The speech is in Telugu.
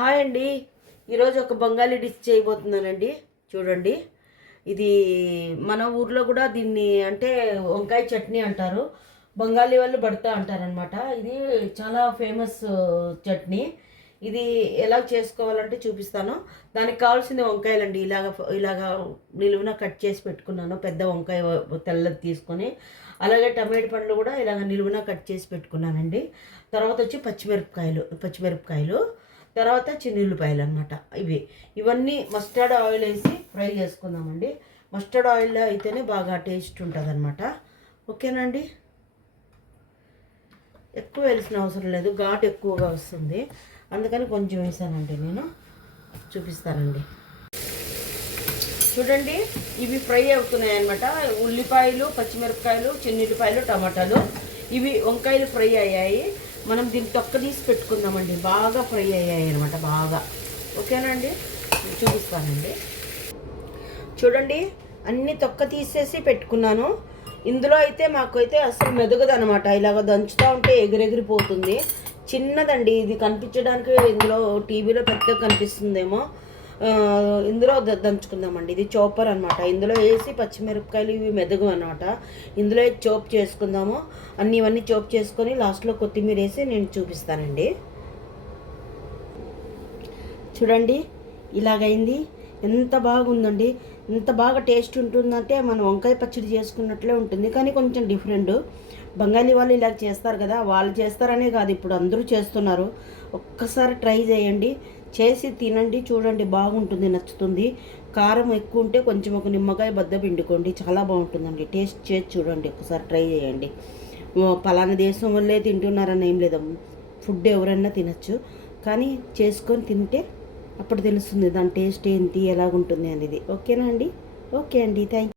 హాయ్ అండి. ఈరోజు ఒక బెంగాలీ డిష్ చేయబోతున్నానండి. చూడండి, ఇది మన ఊర్లో కూడా దీన్ని అంటే వంకాయ చట్నీ అంటారు. బెంగాలీ వాళ్ళు బడతా అంటారనమాట. ఇది చాలా ఫేమస్ చట్నీ. ఇది ఎలా చేసుకోవాలంటే చూపిస్తాను. దానికి కావాల్సిన వంకాయలండి ఇలాగా నిలువున కట్ చేసి పెట్టుకున్నాను. పెద్ద వంకాయ తెల్లది తీసుకొని, అలాగే టమాటో పండ్లు కూడా ఇలాగ నిలువున కట్ చేసి పెట్టుకున్నానండి. తర్వాత వచ్చి పచ్చిమిరపకాయలు, తర్వాత చిన్నుల్లిపాయలు అనమాట. ఇవన్నీ మస్టర్డ్ ఆయిల్ వేసి ఫ్రై చేసుకుందామండి. మస్టర్డ్ ఆయిల్ అయితేనే బాగా టేస్ట్ ఉంటుంది అనమాట. ఓకేనండి. ఎక్కువ వేయాల్సిన అవసరం లేదు, ఘాటు ఎక్కువగా వస్తుంది, అందుకని కొంచెం వేసానండి. నేను చూపిస్తానండి. చూడండి, ఇవి ఫ్రై అవుతున్నాయి అనమాట. ఉల్లిపాయలు, పచ్చిమిరపకాయలు, చిన్నుల్లిపాయలు, టమాటాలు, ఇవి వంకాయలు ఫ్రై అయ్యాయి. మనం దీన్ని తొక్క తీసి పెట్టుకుందామండి. బాగా ఫ్రై అయ్యాయి అనమాట, బాగా. ఓకేనండి, చూపిస్తానండి. చూడండి, అన్ని తొక్క తీసేసి పెట్టుకున్నాను. ఇందులో అయితే మాకైతే అసలు మెదగదు అనమాట. ఇలాగ దంచుతూ ఉంటే ఎగిరెగిరిపోతుంది. చిన్నదండి ఇది, కనిపించడానికి ఇందులో టీవీలో పెద్దగా కనిపిస్తుందేమో. ఇందులో దంచుకుందామండి. ఇది చోపర్ అనమాట. ఇందులో వేసి పచ్చిమిరపకాయలు ఇవి మెదగు అనమాట. ఇందులో చోప్ చేసుకుందాము. ఇవన్నీ చోప్ చేసుకొని లాస్ట్లో కొత్తిమీర వేసి నేను చూపిస్తానండి. చూడండి, ఇలాగైంది. ఎంత బాగుందండి, ఎంత బాగా టేస్ట్ ఉంటుందంటే మనం వంకాయ పచ్చడి చేసుకున్నట్లే ఉంటుంది, కానీ కొంచెం డిఫరెంట్. బెంగాలీ వాళ్ళు ఇలా చేస్తారు కదా, వాళ్ళు చేస్తారనే కాదు, ఇప్పుడు అందరూ చేస్తున్నారు. ఒక్కసారి ట్రై చేయండి, చేసి తినండి. చూడండి, బాగుంటుంది, నచ్చుతుంది. కారం ఎక్కువ ఉంటే కొంచెం ఒక నిమ్మకాయ బద్ద పిండుకోండి, చాలా బాగుంటుందండి. టేస్ట్ చేసి చూడండి, ఒకసారి ట్రై చేయండి. పలానా దేశం వల్లే తింటున్నారని ఏం లేదు, ఫుడ్ ఎవరైనా తినచ్చు, కానీ చేసుకొని తింటే అప్పుడు తెలుస్తుంది దాని టేస్ట్ ఏంటి, ఎలాగుంటుంది అనేది. ఓకేనా అండి? ఓకే అండి, థ్యాంక్ యూ.